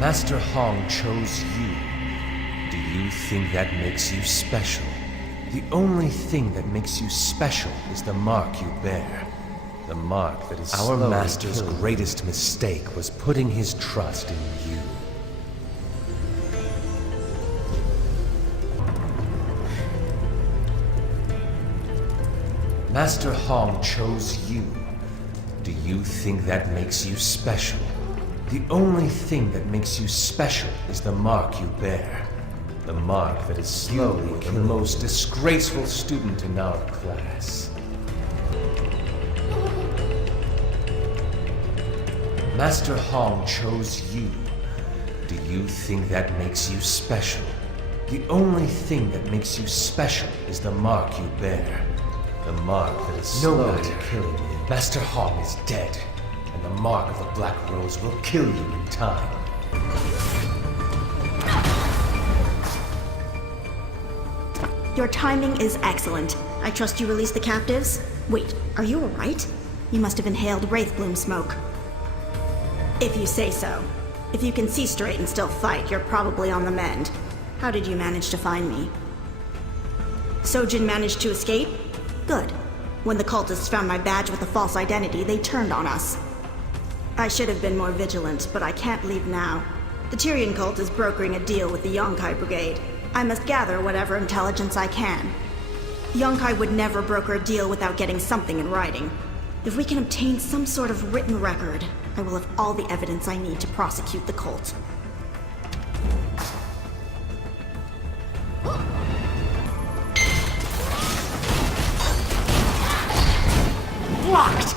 Master Hong chose you. Do you think that makes you special? The only thing that makes you special is the mark you bear. The mark that is our master's greatest mistake was putting his trust in you. Master Hong chose you. Do you think that makes you special? The only thing that makes you special is the mark you bear. The mark that is slowly the most disgraceful student in our class. Master Hong chose you. Do you think that makes you special? The only thing that makes you special is the mark you bear. The mark that is slowly killing you. Master Hong is dead, and the mark of the Black Rose will kill you in time. Your timing is excellent. I trust you release the captives? Wait, are you alright? You must have inhaled Wraith Bloom smoke. If you say so. If you can see straight and still fight, you're probably on the mend. How did you manage to find me? Sojin managed to escape? Good. When the cultists found my badge with a false identity, they turned on us. I should have been more vigilant, but I can't leave now. The Tyrian cult is brokering a deal with the Yonkai Brigade. I must gather whatever intelligence I can. Yonkai would never broker a deal without getting something in writing. If we can obtain some sort of written record, I will have all the evidence I need to prosecute the cult. Blocked!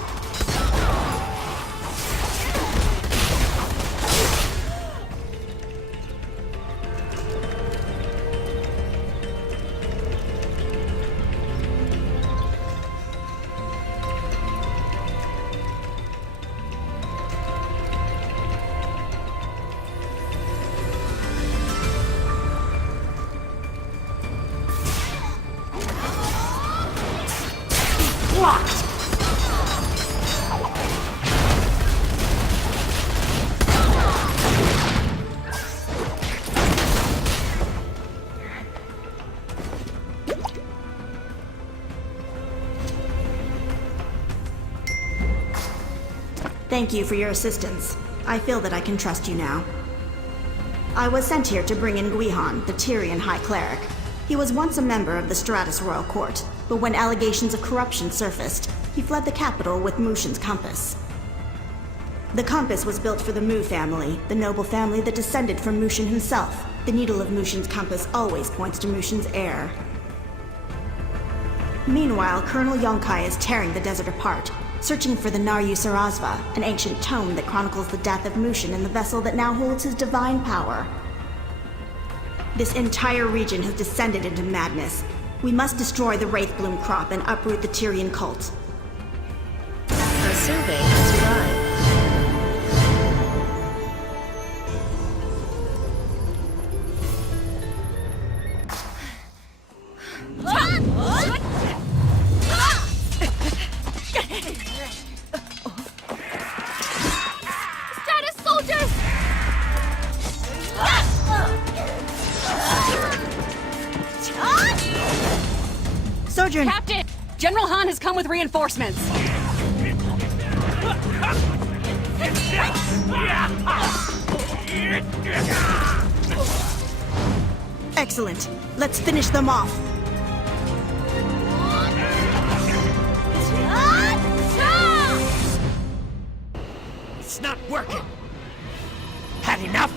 Blocked! Thank you for your assistance. I feel that I can trust you now. I was sent here to bring in Guihan, the Tyrian High Cleric. He was once a member of the Stratus Royal Court, but when allegations of corruption surfaced, he fled the capital with Mushin's compass. The compass was built for the Mu family, the noble family that descended from Mushin himself. The needle of Mushin's compass always points to Mushin's heir. Meanwhile, Colonel Yonkai is tearing the desert apart, searching for the Naryu Sarazva, an ancient tome that chronicles the death of Mushin in the vessel that now holds his divine power. This entire region has descended into madness. We must destroy the Wraith Bloom crop and uproot the Tyrian cult. A survey has arrived. Sojourn! Captain! General Han has come with reinforcements! Excellent. Let's finish them off. It's not working. Had enough?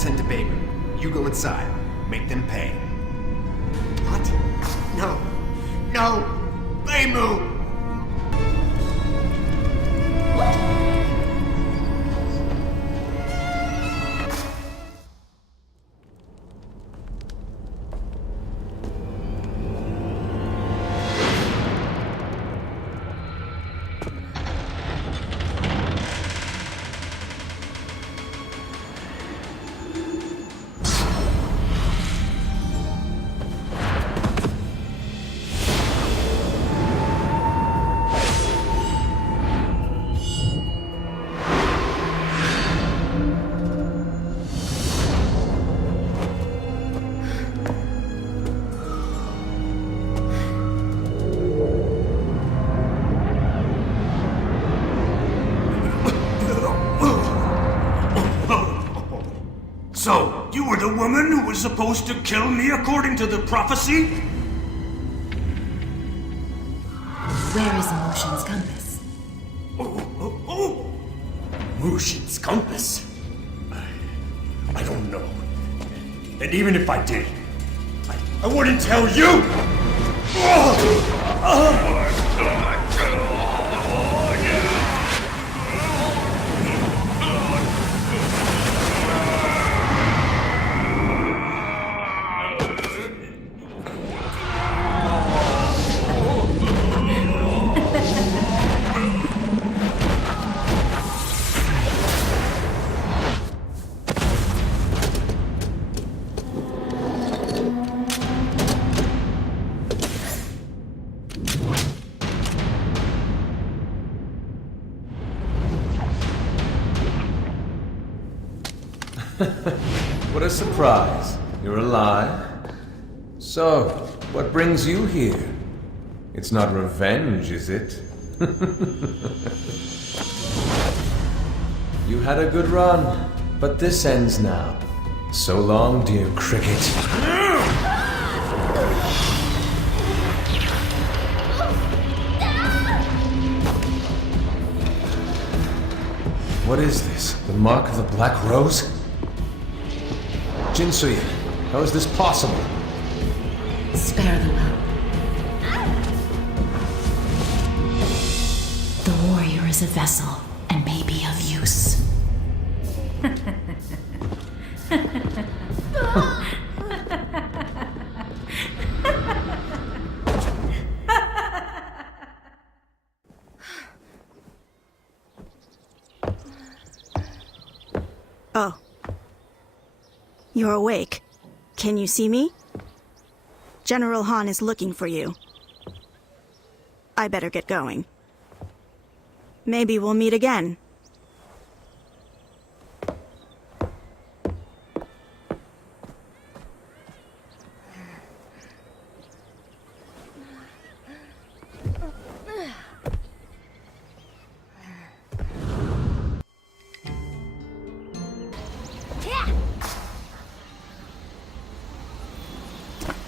tend to Baby. You go inside. Make them pay. What? No. No! Baymu! So, you were the woman who was supposed to kill me according to the prophecy? Where is Mushin's compass? Oh! Mushin's compass? I don't know. And even if I did, I wouldn't tell you! What a surprise. You're alive? So, what brings you here? It's not revenge, is it? You had a good run, but this ends now. So long, dear cricket. What is this? The mark of the Black Rose? Jinsuya, how is this possible? Spare the well. The warrior is a vessel and may be of use. Oh. You're awake. Can you see me? General Han is looking for you. I better get going. Maybe we'll meet again.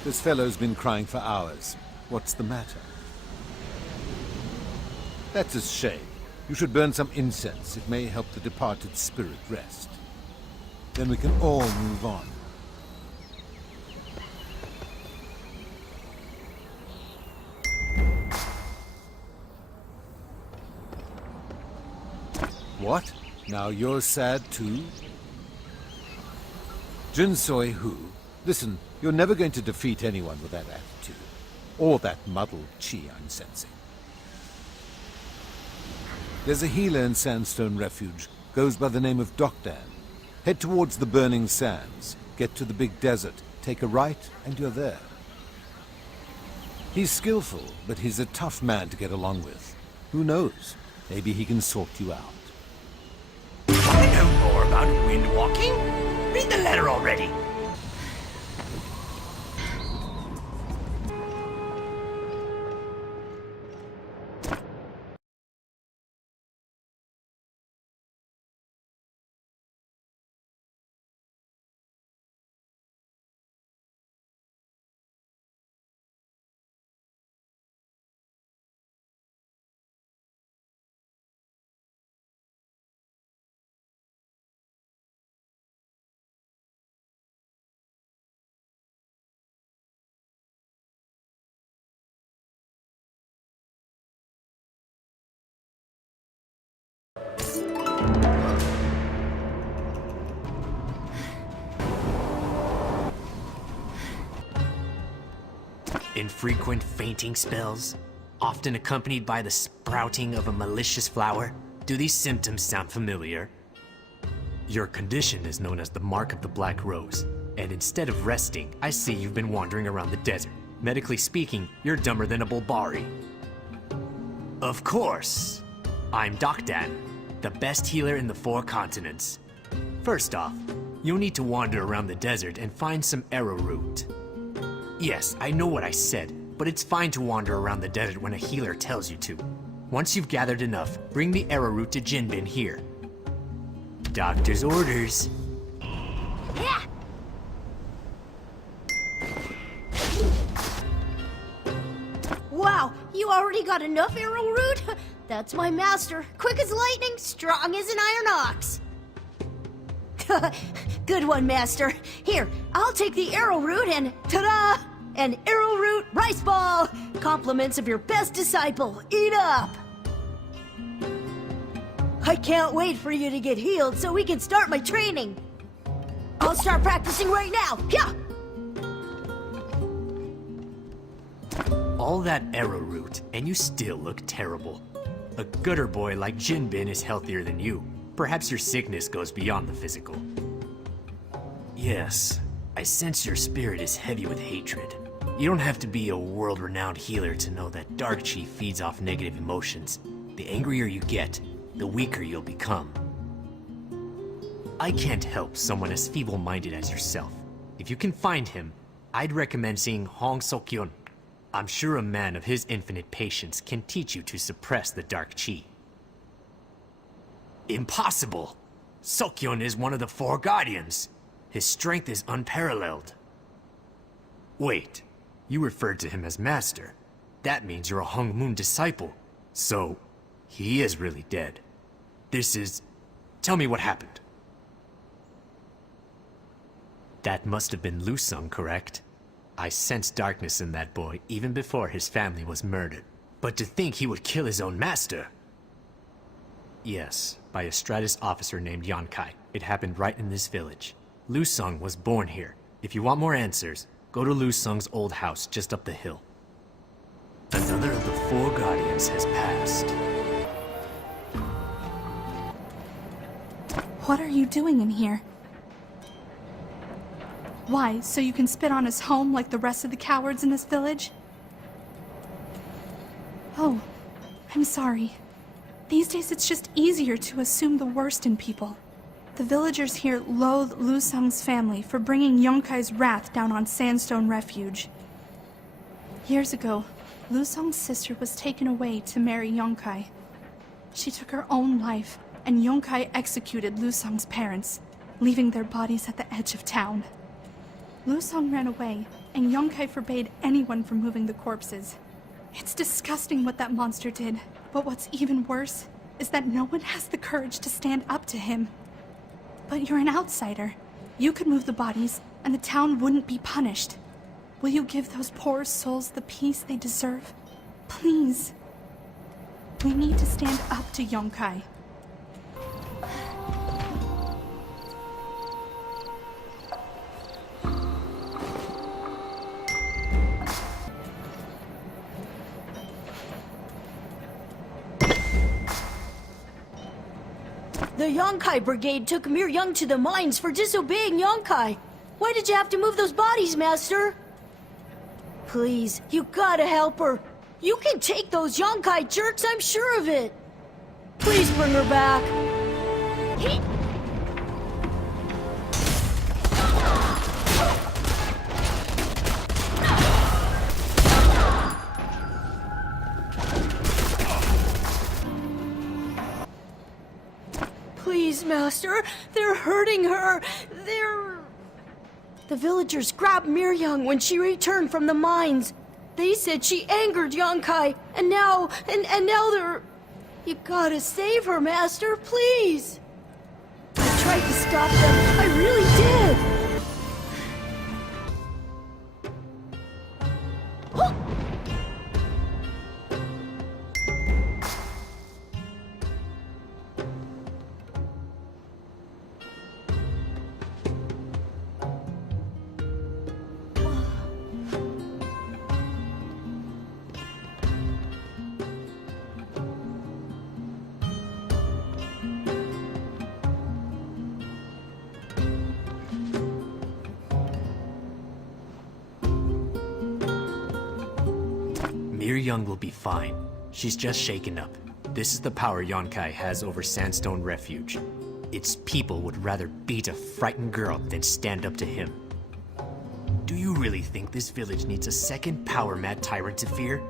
This fellow's been crying for hours. What's the matter? That's a shame. You should burn some incense. It may help the departed spirit rest. Then we can all move on. What? Now you're sad too? Jinsoi who? Listen, you're never going to defeat anyone with that attitude. Or that muddled chi I'm sensing. There's a healer in Sandstone Refuge. Goes by the name of Dokdan. Head towards the burning sands. Get to the big desert. Take a right, and you're there. He's skillful, but he's a tough man to get along with. Who knows? Maybe he can sort you out. I know more about wind walking. Read the letter already. Infrequent fainting spells, often accompanied by the sprouting of a malicious flower. Do these symptoms sound familiar? Your condition is known as the Mark of the Black Rose, and instead of resting, I see you've been wandering around the desert. Medically speaking, you're dumber than a Bulbari. Of course! I'm Dokdan, the best healer in the 4 continents. First off, you'll need to wander around the desert and find some arrowroot. Yes, I know what I said, but it's fine to wander around the desert when a healer tells you to. Once you've gathered enough, bring the arrowroot to Jinbin here. Doctor's orders. Yeah! Wow, you already got enough arrowroot? That's my master. Quick as lightning, strong as an iron ox. Good one, master. Here, I'll take the arrowroot and ta-da! An arrowroot rice ball! Compliments of your best disciple. Eat up! I can't wait for you to get healed so we can start my training. I'll start practicing right now. Yeah! All that arrowroot, and you still look terrible. A gutter boy like Jinbin is healthier than you. Perhaps your sickness goes beyond the physical. Yes, I sense your spirit is heavy with hatred. You don't have to be a world-renowned healer to know that dark chi feeds off negative emotions. The angrier you get, the weaker you'll become. I can't help someone as feeble-minded as yourself. If you can find him, I'd recommend seeing Hong Seok-yeon. I'm sure a man of his infinite patience can teach you to suppress the dark chi. Impossible! Seok-yeon is one of the 4 guardians. His strength is unparalleled. Wait, you referred to him as master. That means you're a Hung Moon disciple. So, he is really dead. Tell me what happened. That must have been Lu Sung, correct? I sensed darkness in that boy even before his family was murdered. But to think he would kill his own master! Yes, by a Stratus officer named Yonkai. It happened right in this village. Lu Sung was born here. If you want more answers, go to Lu Sung's old house just up the hill. Another of the 4 guardians has passed. What are you doing in here? Why, so you can spit on his home like the rest of the cowards in this village? Oh, I'm sorry. These days it's just easier to assume the worst in people. The villagers here loathe Lu Sung's family for bringing Yonkai's wrath down on Sandstone Refuge. Years ago, Lu Sung's sister was taken away to marry Yonkai. She took her own life, and Yonkai executed Lu Sung's parents, leaving their bodies at the edge of town. Lu Sung ran away, and Yonkai forbade anyone from moving the corpses. It's disgusting what that monster did, but what's even worse is that no one has the courage to stand up to him. But you're an outsider. You could move the bodies, and the town wouldn't be punished. Will you give those poor souls the peace they deserve? Please. We need to stand up to Yonkai. The Yonkai Brigade took Mir Young to the mines for disobeying Yonkai. Why did you have to move those bodies, Master? Please, you gotta help her. You can take those Yonkai jerks, I'm sure of it. Please bring her back. Please, Master. They're hurting her. The villagers grabbed Miryung when she returned from the mines. They said she angered Yonkai, and now they're... You gotta save her, Master, please! I tried to stop them. I really did! Mir Young will be fine. She's just shaken up. This is the power Yonkai has over Sandstone Refuge. Its people would rather beat a frightened girl than stand up to him. Do you really think this village needs a second power-mad tyrant to fear?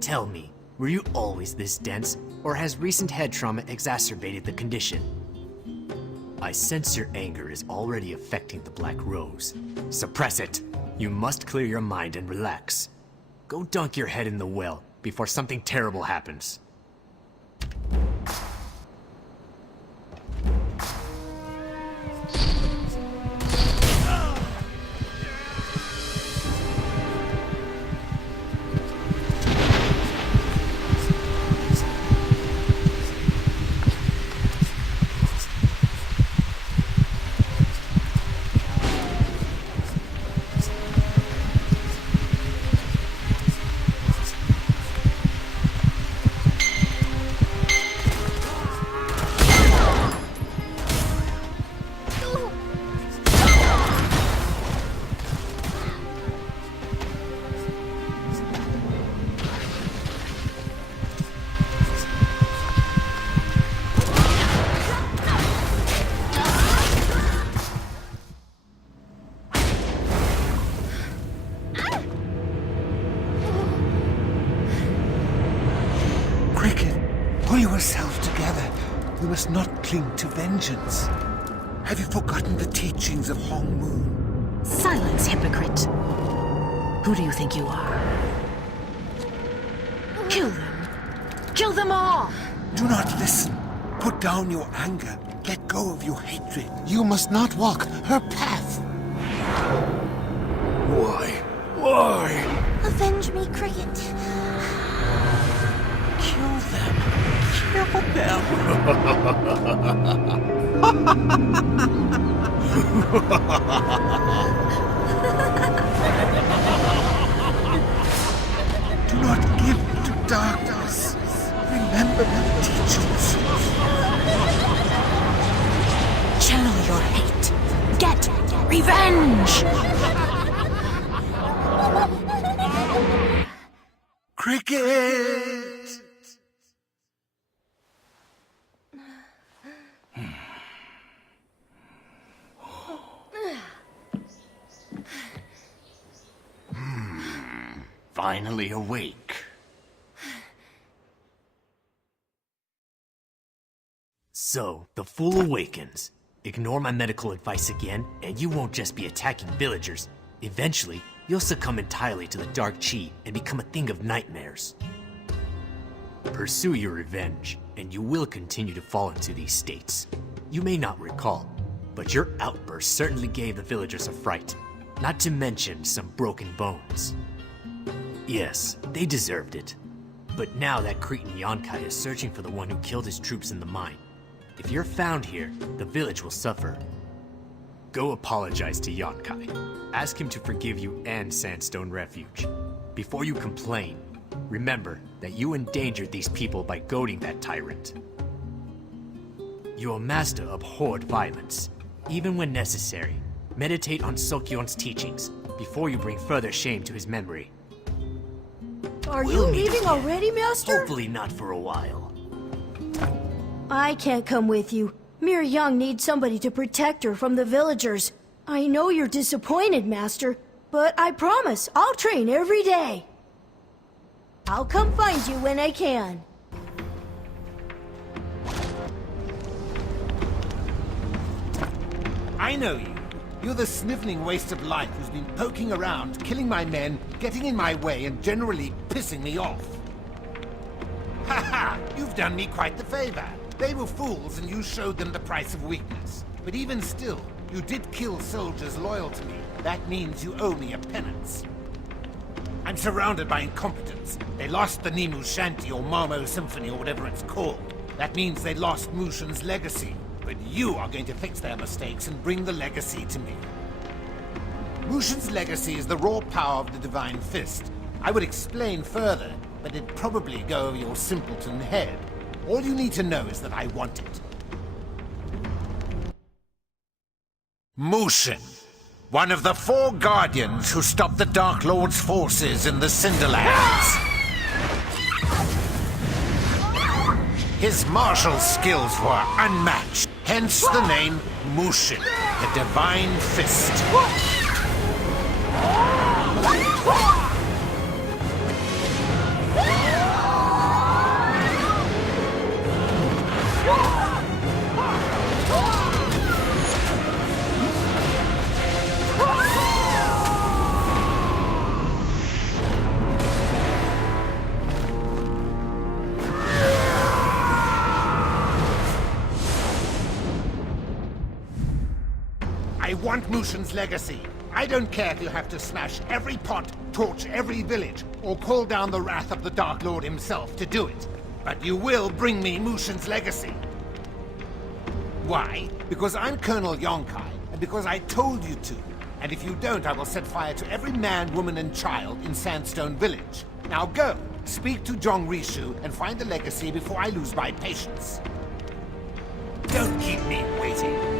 Tell me, were you always this dense, or has recent head trauma exacerbated the condition? I sense your anger is already affecting the Black Rose. Suppress it. You must clear your mind and relax. Go dunk your head in the well before something terrible happens. Pull yourself together. You must not cling to vengeance. Have you forgotten the teachings of Hong Moon? Silence, hypocrite. Who do you think you are? Kill them. Kill them all! Do not listen. Put down your anger. Let go of your hatred. You must not walk her path. Why? Why? Avenge me, Cricket. Kill them. Kill them. Do not give in to darkness. Remember the teachings. Channel your hate. Get revenge! Cricket! Finally awake. So, the fool awakens. Ignore my medical advice again, and you won't just be attacking villagers. Eventually, you'll succumb entirely to the dark chi and become a thing of nightmares. Pursue your revenge, and you will continue to fall into these states. You may not recall, but your outburst certainly gave the villagers a fright, not to mention some broken bones. Yes, they deserved it. But now that Cretan Yonkai is searching for the one who killed his troops in the mine. If you're found here, the village will suffer. Go apologize to Yonkai. Ask him to forgive you and Sandstone Refuge. Before you complain, remember that you endangered these people by goading that tyrant. Your master abhorred violence. Even when necessary, meditate on Sokyon's teachings before you bring further shame to his memory. Are you leaving already, Master? Hopefully not for a while. I can't come with you. Mir Young needs somebody to protect her from the villagers. I know you're disappointed, Master, but I promise I'll train every day. I'll come find you when I can. I know you. You're the sniveling waste of life who's been poking around, killing my men, getting in my way, and generally pissing me off. Ha ha! You've done me quite the favor. They were fools and you showed them the price of weakness. But even still, you did kill soldiers loyal to me. That means you owe me a penance. I'm surrounded by incompetence. They lost the Nimu Shanty or Marmo Symphony or whatever it's called. That means they lost Mushin's legacy. But you are going to fix their mistakes and bring the legacy to me. Mushin's legacy is the raw power of the Divine Fist. I would explain further, but it'd probably go over your simpleton head. All you need to know is that I want it. Mushin, one of the 4 Guardians who stopped the Dark Lord's forces in the Cinderlands. His martial skills were unmatched, hence the name Mushin, the Divine Fist. I want Mushin's legacy. I don't care if you have to smash every pot, torch every village, or call down the wrath of the Dark Lord himself to do it. But you will bring me Mushin's legacy. Why? Because I'm Colonel Yonkai, and because I told you to. And if you don't, I will set fire to every man, woman, and child in Sandstone Village. Now go, speak to Zhong Rishu, and find the legacy before I lose my patience. Don't keep me waiting.